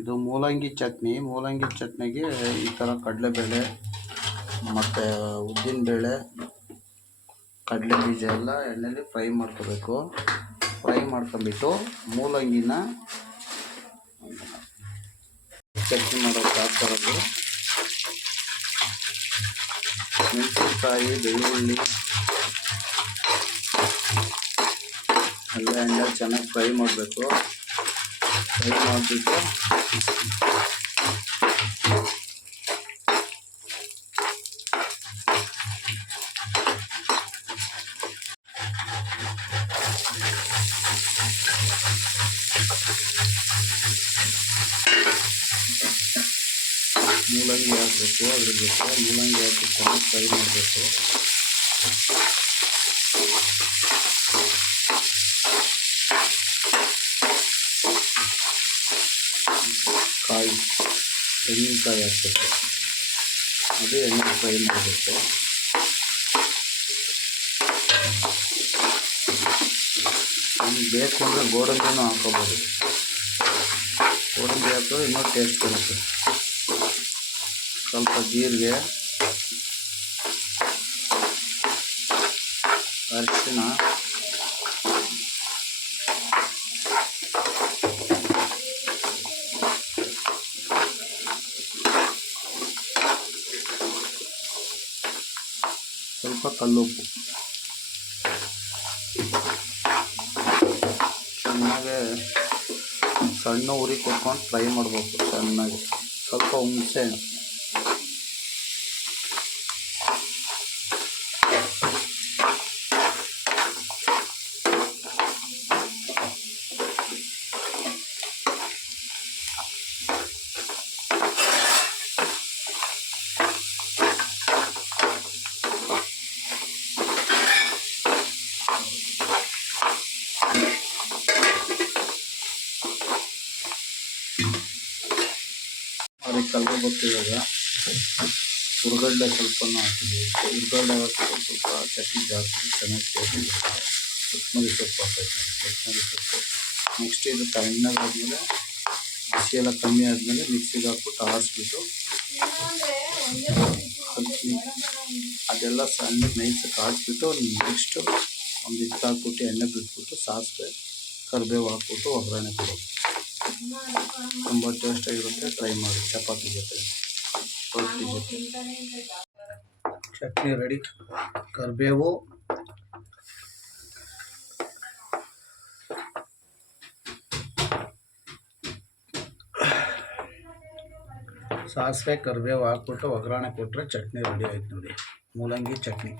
ಇದು ಮೂಲಂಗಿ ಚಟ್ನಿ. ಮೂಲಂಗಿ ಚಟ್ನಿಗೆ ಈ ಥರ ಕಡಲೆಬೇಳೆ ಮತ್ತು ಉದ್ದಿನಬೇಳೆ, ಕಡಲೆ ಬೀಜ ಎಲ್ಲ ಎಣ್ಣೆಲಿ ಫ್ರೈ ಮಾಡ್ಕೋಬೇಕು. ಫ್ರೈ ಮಾಡ್ಕೊಂಬಿಟ್ಟು ಮೂಲಂಗಿನ ಚಟ್ನಿ ಮಾಡೋಕ್ಕೆ ಹಾಕ್ತಾರದು. ಮೆಣಸಿನ್ಕಾಯಿ, ಬೆಳ್ಳುಳ್ಳಿ ಎಲ್ಲ ಚೆನ್ನಾಗಿ ಫ್ರೈ ಮಾಡಬೇಕು. ಫ್ರೈ ಮಾಡಿಬಿಟ್ಟು ಮೂಲಂಗಿ ಹಾಕಬೇಕು. ಅದ್ರ ಜೊತೆ ಮೂಲಂಗಿ ಹಾಕಿ ಚೆನ್ನಾಗಿ ಫ್ರೈ ಮಾಡಬೇಕು. ತೆಂಗಿನಕಾಯಿ ಹಾಕಬೇಕು. ಅದು ಎಣ್ಣೆ ಫ್ರೈ ಮಾಡಬೇಕು. ನಮ್ಗೆ ಬೇಕು ಅಂದರೆ ಗೋಡಂಬಿನೂ ಹಾಕೋಬೋದು. ಗೋಡಂಬಿ ಹಾಕಿದ್ರೆ ಇನ್ನೂ ಟೇಸ್ಟ್ ಬರುತ್ತೆ. ಸ್ವಲ್ಪ ಜೀರಿಗೆ, ಅರಿಶಿನ, ಸ್ವಲ್ಪ ಕಲ್ಲುಪ್ಪು ಚೆನ್ನಾಗಿ ಸಣ್ಣ ಉರಿ ಕೊಟ್ಕೊಂಡು ಫ್ರೈ ಮಾಡಬೇಕು ಚೆನ್ನಾಗಿ. ಸ್ವಲ್ಪ ಹುಣಸೆ ಹಣ್ಣು, ಅದಕ್ಕೆ ಕಲ್ಕೋಬೇಕು. ಇವಾಗ ಹುರ್ಗಡ್ಲೆ ಸ್ವಲ್ಪನೂ ಹಾಕಿದ್ವಿ. ಹುರ್ಗಡ್ಲೆ ಹಾಕಿ ಸ್ವಲ್ಪ ಚಟ್ನಿ ಜಾಸ್ತಿ ಚೆನ್ನಾಗಿ ಟೇಸ್ಟ್ ಇರುತ್ತೆ. ಕೊತ್ತಂಬರಿ ಸೊಪ್ಪು ಹಾಕಬೇಕು. ಕೊತ್ತಂಬರಿ ಸೊಪ್ಪು ನೆಕ್ಸ್ಟ್ ಇದು ತಣ್ಣಗಾದ್ಮೇಲೆ ಬಿಸಿ ಎಲ್ಲ ಕಮ್ಮಿ ಆದಮೇಲೆ ಮಿಕ್ಸಿಗೆ ಹಾಕ್ಬಿಟ್ಟು ಆರಿಸ್ಬಿಟ್ಟು ಅದೆಲ್ಲ ಸಣ್ಣ ನೈಸಕ್ಕೆ ಆಡಿಸ್ಬಿಟ್ಟು ನೆಕ್ಸ್ಟು ಒಂದು ಇಟ್ಟು ಹಾಕ್ಬಿಟ್ಟು ಎಣ್ಣೆ ಬಿಟ್ಬಿಟ್ಟು ಸಾಸಿವೆ ಕರಿಬೇವು ಹಾಕ್ಬಿಟ್ಟು ಒಗ್ಗರಣೆ ಕೊಡೋದು. ತುಂಬ ಟೇಸ್ಟಾಗಿರುತ್ತೆ. ಟ್ರೈ ಮಾಡಿ ಚಪಾತಿ ಜೊತೆ, ರೊಟ್ಟಿ ಜೊತೆ. ಚಟ್ನಿ ರೆಡಿ. ಕರಿಬೇವು, ಸಾಸಿವೆ ಕರಿಬೇವು ಹಾಕ್ಬಿಟ್ಟು ಒಗ್ಗರಣೆ ಕೊಟ್ಟರೆ ಚಟ್ನಿ ರೆಡಿ ಆಯ್ತು ನೋಡಿ. ಮೂಲಂಗಿ ಚಟ್ನಿ.